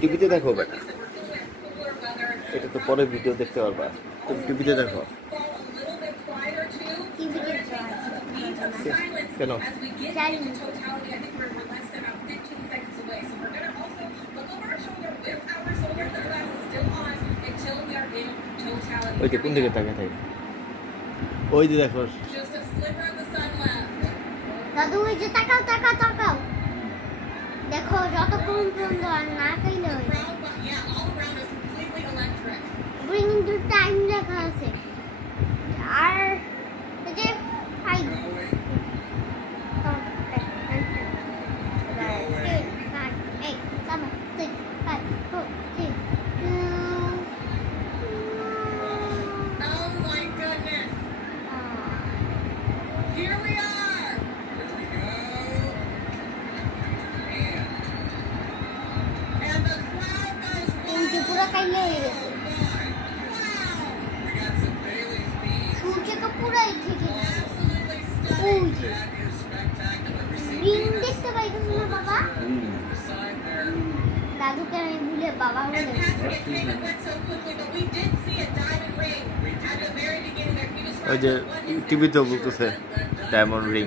টিভিতে দেখো বেটা, এটা তো পরে ভিডিও দেখতে পারবা, তুমি টিভিতে দেখো। কেন? ওই যে কোন দিকে তাকে থাকে, ওই যে দেখো দাদু, ওই যে তাকাও তাকাও তাকাও, দেখো যতক্ষণ পর্যন্ত আর না খাইলে ব্রিং টু টাইম লেখা আছে। আর এই যে 5 দাদুকে আমি ভুলে বাবা বলে ওই যে টিভিতেও বলতেছে ডায়মন্ড রিং।